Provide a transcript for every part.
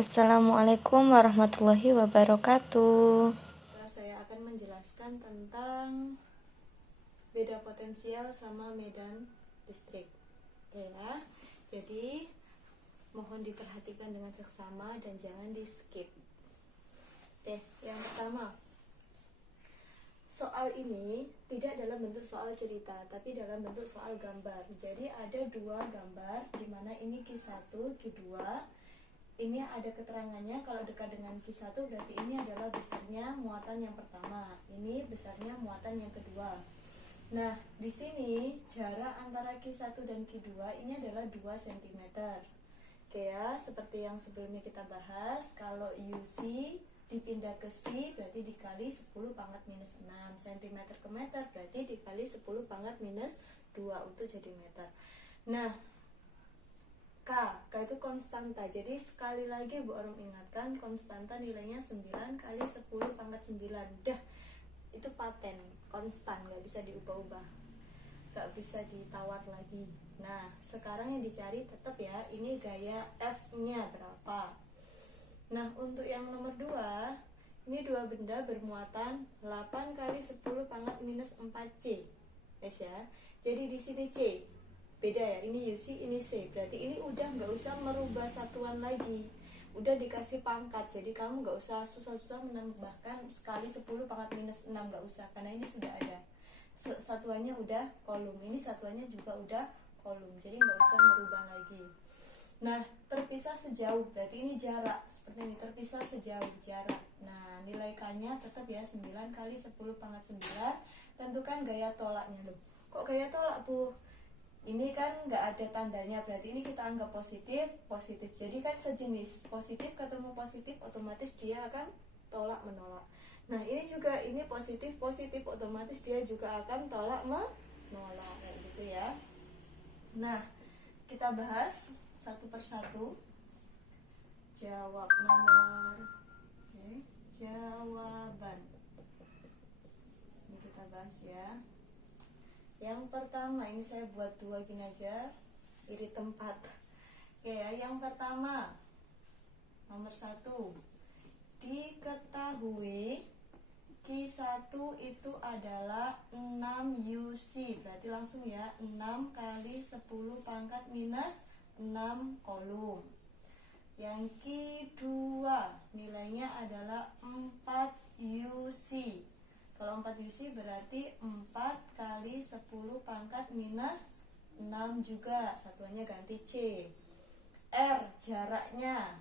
Assalamualaikum warahmatullahi wabarakatuh. Saya akan menjelaskan tentang beda potensial sama medan listrik. Oke ya. Jadi mohon diperhatikan dengan seksama dan jangan di skip. Oke, yang pertama, soal ini tidak dalam bentuk soal cerita, tapi dalam bentuk soal gambar. Jadi ada dua gambar, di mana ini Q1, Q2. Ini ada keterangannya, kalau dekat dengan Q1 berarti ini adalah besarnya muatan yang pertama, ini besarnya muatan yang kedua. Nah, di sini jarak antara Q1 dan Q2 ini adalah 2 cm. Oke ya, seperti yang sebelumnya kita bahas, kalau UC dipindah ke C berarti dikali 10 pangkat minus 6 cm ke meter, berarti dikali 10 pangkat minus 2 untuk jadi meter. Nah, K itu konstanta. Jadi sekali lagi Bu Orom ingatkan, konstanta nilainya 9 kali 10 pangkat 9. Dah, itu paten, konstan, gak bisa diubah-ubah, gak bisa ditawar lagi. Nah, sekarang yang dicari tetap ya, ini gaya F-nya berapa. Nah, untuk yang nomor 2, ini dua benda bermuatan 8 kali 10 pangkat minus 4C. Yes ya. Jadi di sini C beda ya, ini UC, ini C, berarti ini udah nggak usah merubah satuan lagi, udah dikasih pangkat, jadi kamu nggak usah susah-susah menambahkan sekali 10 pangkat minus 6, nggak usah, karena ini sudah ada satuannya, udah kolom, ini satuannya juga udah kolom, jadi nggak usah merubah lagi. Nah, terpisah sejauh, berarti ini jarak, seperti ini, terpisah sejauh jarak. Nah, nilai K-nya tetap ya 9 kali 10 pangkat 9. Tentukan gaya tolaknya. Loh, kok gaya tolak Bu? Ini kan nggak ada tandanya, berarti ini kita anggap positif, positif. Jadi kan sejenis, positif ketemu positif, otomatis dia akan tolak menolak. Nah, ini juga, ini positif, positif, otomatis dia juga akan tolak menolak, kayak gitu ya. Nah, kita bahas satu persatu. Jawab nomor, jawaban. Ini kita bahas ya. Yang pertama, ini saya buat dua gini aja, iri tempat. Oke ya, yang pertama, nomor 1, diketahui Q1 itu adalah 6 UC, berarti langsung ya, 6 kali 10 pangkat minus 6 kolom. Yang Q2 nilainya adalah 4 UC. Kalau 4 UC berarti 4 kali 10 pangkat minus 6 juga, satuannya ganti C. R jaraknya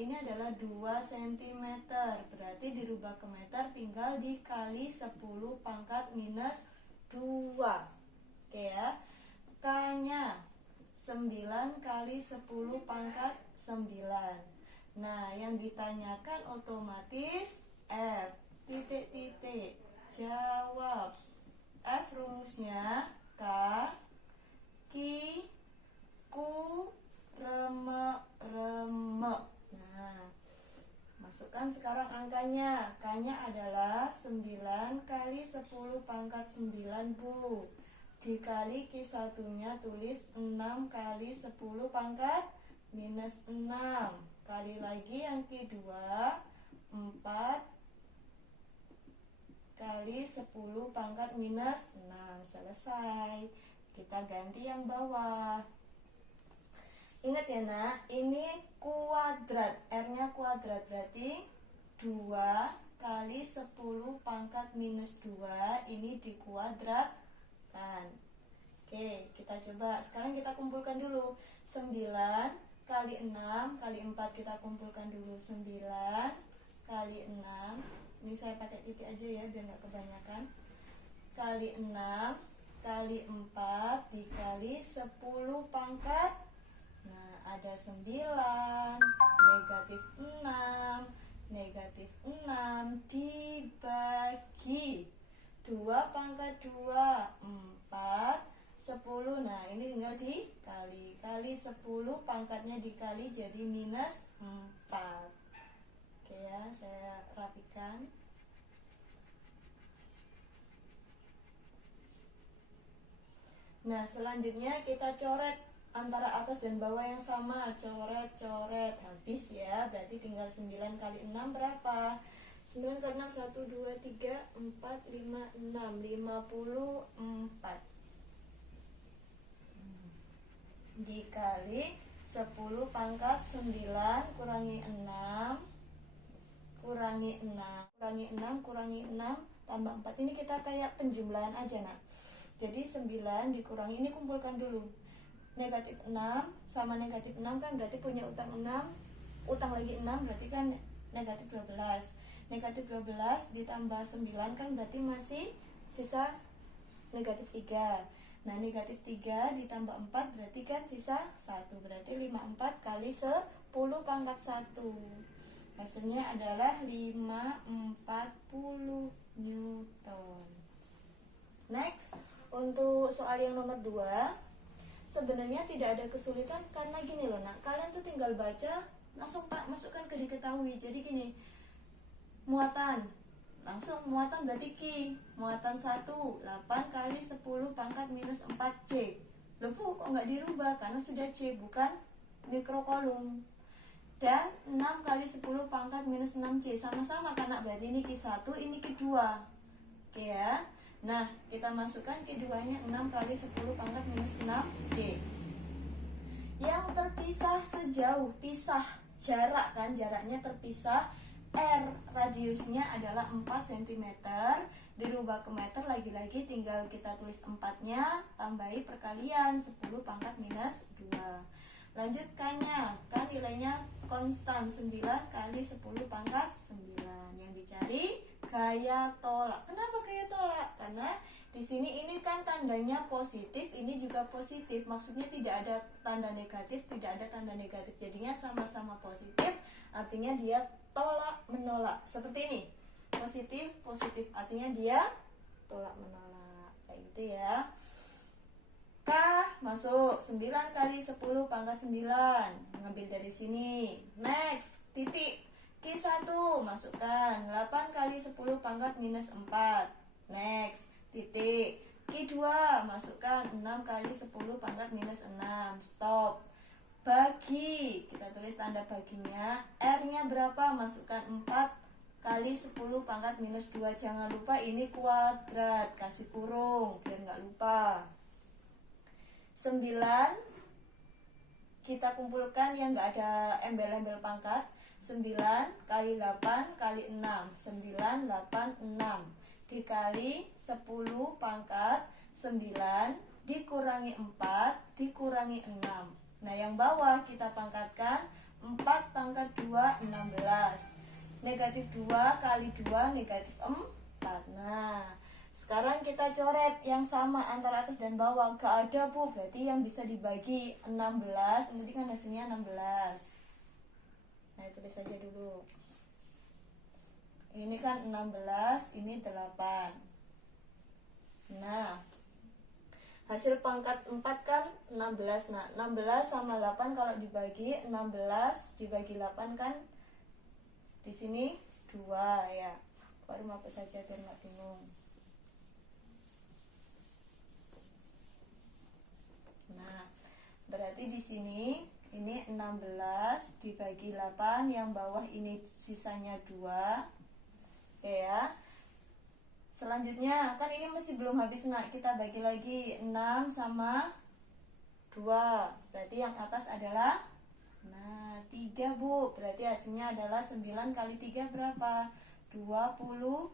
ini adalah 2 cm, berarti dirubah ke meter, tinggal dikali 10 pangkat minus 2. Oke ya. K nya 9 kali 10 pangkat 9. Nah, yang ditanyakan otomatis F titik-titik. Jawab. F rumusnya K Ki Ku Reme Reme. Nah, masukkan sekarang angkanya. K-nya adalah 9 kali 10 pangkat 9 Bu. Dikali Q1 nya tulis 6 kali 10 pangkat minus 6. Kali lagi yang Q2 4 kali 10 pangkat minus 6. Selesai. Kita ganti yang bawah. Ingat ya nak, ini kuadrat, R-nya kuadrat, berarti 2 kali 10 pangkat minus 2, ini dikuadratkan. Oke, kita coba. Sekarang kita kumpulkan dulu. 9 kali 6 kali 4 kita kumpulkan dulu. 9 kali 6, ini saya pakai titik aja ya biar nggak kebanyakan, kali 6 kali 4 dikali 10 pangkat. Nah, ada 9, negatif 6, negatif 6 dibagi 2 pangkat 2, 4, 10. Nah, ini tinggal dikali, kali 10 pangkatnya dikali jadi minus 4. Oke ya, saya rapikan. Nah, selanjutnya kita coret antara atas dan bawah yang sama, coret habis ya. Berarti tinggal 9 kali 6 berapa? 9 kali 6 1 2 3 4 5 6 54 dikali 10 pangkat 9 kurangi 6 kurangi 6 tambah 4. Ini kita kayak penjumlahan aja nak. Jadi 9 dikurangi, ini kumpulkan dulu. Negatif 6 sama negatif 6 kan berarti punya utang 6, utang lagi 6 berarti kan negatif 12. Negatif 12 ditambah 9 kan berarti masih sisa negatif 3. Nah negatif 3 ditambah 4 berarti kan sisa 1. Berarti 54 kali 10 pangkat 1. Hasilnya adalah 540 Newton. Next, untuk soal yang nomor 2, sebenarnya tidak ada kesulitan karena gini loh nak, kalian tuh tinggal baca langsung masukkan ke diketahui. Jadi gini, muatan langsung, muatan berarti Ki, muatan 1 8 kali 10 pangkat minus 4C. Loh bu, kok nggak dirubah? Karena sudah C, bukan mikrokolom. Dan 6 kali 10 pangkat minus 6C, sama-sama karena berarti ini Q1, ini Q2. Oke ya. Nah, kita masukkan Q2-nya 6 kali 10 pangkat minus 6C. Yang terpisah sejauh, pisah jarak kan, jaraknya terpisah. R radiusnya adalah 4 cm. Dirubah ke meter, lagi-lagi tinggal kita tulis 4-nya, tambahi perkalian 10 pangkat minus 2. Lanjutkannya, kan nilainya konstan 9 kali 10 pangkat 9. Yang dicari gaya tolak. Kenapa gaya tolak? Karena di sini ini kan tandanya positif, ini juga positif. Maksudnya tidak ada tanda negatif, tidak ada tanda negatif. Jadinya sama-sama positif, artinya dia tolak menolak. Seperti ini. Positif, positif, artinya dia tolak menolak. Kayak gitu ya. K masuk 9 kali 10 pangkat 9, ngambil dari sini. Next, titik Q1 masukkan 8 kali 10 pangkat minus 4. Next, titik Q2 masukkan 6 kali 10 pangkat minus 6. Stop. Bagi, kita tulis tanda baginya. R nya berapa? Masukkan 4 kali 10 pangkat minus 2. Jangan lupa ini kuadrat, kasih kurung biar nggak lupa. 9 kita kumpulkan yang nggak ada embel-embel pangkat. 9 kali 8 kali 6, 9, 8, 6 dikali 10 pangkat 9 dikurangi 4 dikurangi 6. Nah yang bawah kita pangkatkan 4 pangkat 2, 16. Negatif 2 kali 2 negatif 4. Nah sekarang kita coret yang sama antara atas dan bawah. Gak ada bu, berarti yang bisa dibagi 16. Nanti kan hasilnya 16. Nah tulis saja dulu. Ini kan 16, ini 8. Nah hasil pangkat 4 kan 16. Nah 16 sama 8 kalau dibagi, 16 dibagi 8 kan di sini 2 ya. Baru apa saja biar nggak bingung. Nah, berarti di sini ini 16 dibagi 8, yang bawah ini sisanya 2. Oke ya. Selanjutnya, kan ini masih belum habis nak, kita bagi lagi 6 sama 2. Berarti yang atas adalah 3 bu. Berarti hasilnya adalah 9 kali 3 berapa? 27.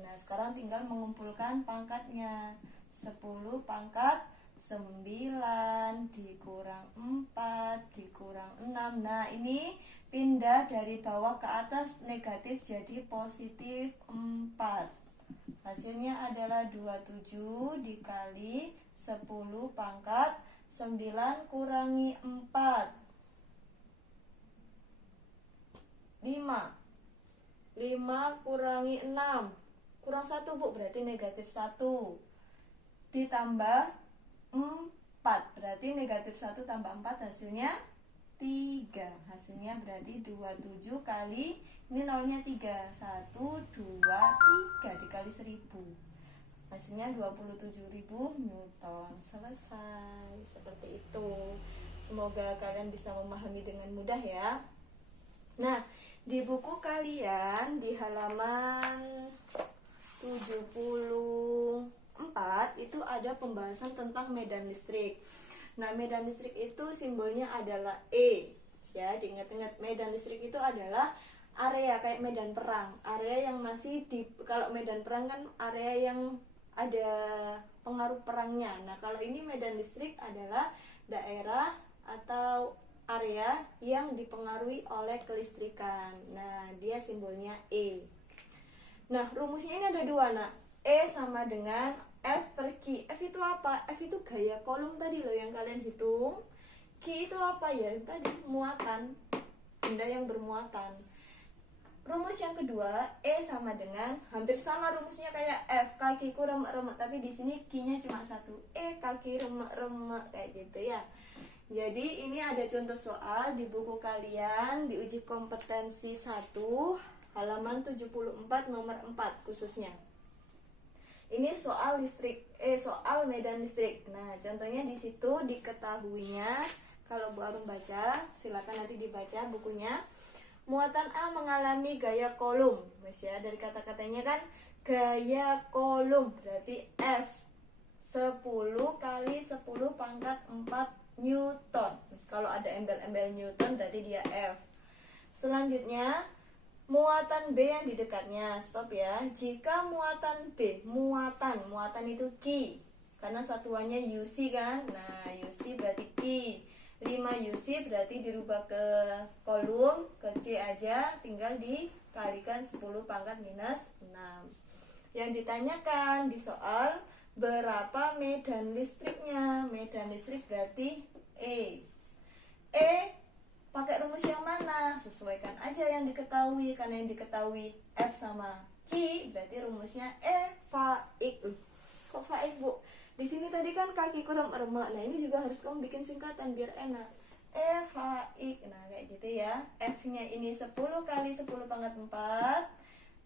Nah, sekarang tinggal mengumpulkan pangkatnya. 10 pangkat 9 dikurang 4 dikurang 6. Nah ini pindah dari bawah ke atas, negatif jadi positif 4. Hasilnya adalah 27 dikali 10 pangkat 9 kurangi 4. 5 kurangi 6 kurang 1 bu, berarti negatif 1 ditambah 4, berarti negatif 1 tambah 4 hasilnya 3. Hasilnya berarti 27 kali, ini nolnya 3, 1, 2, 3 dikali 1000. Hasilnya 27.000 Newton. Selesai. Seperti itu. Semoga kalian bisa memahami dengan mudah ya. Nah, di buku kalian di halaman 74 itu ada pembahasan tentang medan listrik. Nah, medan listrik itu simbolnya adalah E. Ya, diingat-ingat, medan listrik itu adalah area kayak medan perang. Area yang masih kalau medan perang kan area yang ada pengaruh perangnya. Nah, kalau ini medan listrik adalah daerah atau area yang dipengaruhi oleh kelistrikan. Nah, dia simbolnya E. Nah, rumusnya ini ada dua, nak. E sama dengan F per Q. F itu apa? F itu gaya kolom tadi loh yang kalian hitung. Q itu apa ya? Tadi muatan, benda yang bermuatan. Rumus yang kedua, E sama dengan, hampir sama rumusnya kayak F, kakiku remek-remek, tapi di sini Q-nya cuma satu. E kaki remek-remek, kayak gitu ya. Jadi ini ada contoh soal di buku kalian di uji kompetensi 1 halaman 74 nomor 4 khususnya. Ini soal soal medan listrik. Nah, contohnya di situ diketahuinya, kalau Bu Arum baca, silakan nanti dibaca bukunya. Muatan A mengalami gaya kolom. Mas ya, dari kata-katanya kan gaya kolom, berarti F 10 kali 10 pangkat 4 Newton. Kalau ada embel-embel Newton berarti dia F. Selanjutnya, muatan B yang di dekatnya. Stop ya. Jika muatan B, muatan itu Q. Karena satuannya UC kan. Nah, UC berarti Q. 5 UC berarti dirubah ke kolom, ke C aja, tinggal dikalikan 10 pangkat minus 6. Yang ditanyakan di soal, berapa medan listriknya? Medan listrik berarti E. E pakai rumus yang mana? Sesuaikan aja yang diketahui. Karena yang diketahui F sama Q, berarti rumusnya E faik. Kok faik, Bu? Di sini tadi kan kaki kurang remek. Nah, ini juga harus kamu bikin singkatan biar enak. E faik. Nah, kayak gitu ya. F-nya ini 10 kali 10 pangkat 4.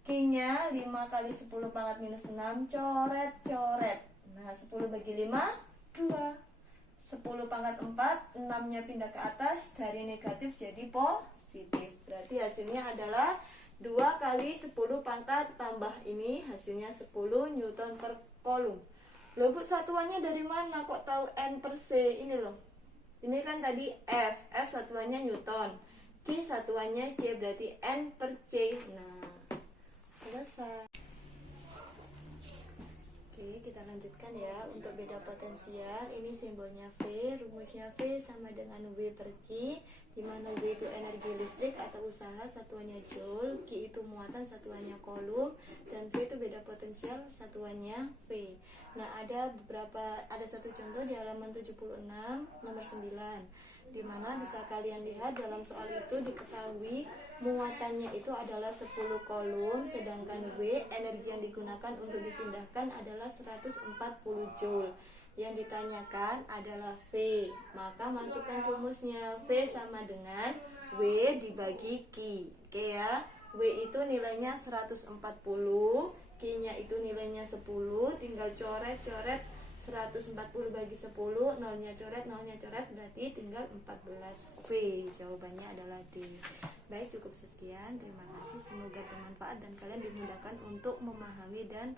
Q-nya 5 kali 10 pangkat minus 6. Coret. Nah, 10 bagi 5, 2. 10 pangkat 4, 6-nya pindah ke atas, dari negatif jadi positif. Berarti hasilnya adalah 2 kali 10 pangkat tambah ini, hasilnya 10 Newton per kolom. Loh, Bu, satuannya dari mana? Kok tahu N per C? Ini loh. Ini kan tadi F satuannya Newton. Q satuannya C, berarti N per C. Nah, selesai. Oke, kita lanjutkan ya. Untuk beda potensial, ini simbolnya V, rumusnya V sama dengan W per Q, di mana W itu energi listrik atau usaha, satuannya Joule, Q itu muatan, satuannya kolom, dan V itu beda potensial, satuannya V. Nah, ada satu contoh di halaman 76 nomor 9, di mana bisa kalian lihat dalam soal itu diketahui muatannya itu adalah 10 kolom, sedangkan W energi yang digunakan untuk dipindahkan adalah 140 Joule. Yang ditanyakan adalah V, maka masukkan rumusnya. V sama dengan W dibagi Q. Oke ya, W itu nilainya 140, Q-nya itu nilainya 10, tinggal coret 140 bagi 10, nolnya coret, berarti tinggal 14. V, jawabannya adalah D. Baik, cukup sekian. Terima kasih, semoga bermanfaat dan kalian dimudahkan untuk memahami dan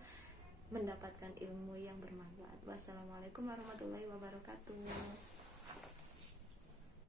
mendapatkan ilmu yang bermanfaat. Wassalamualaikum warahmatullahi wabarakatuh.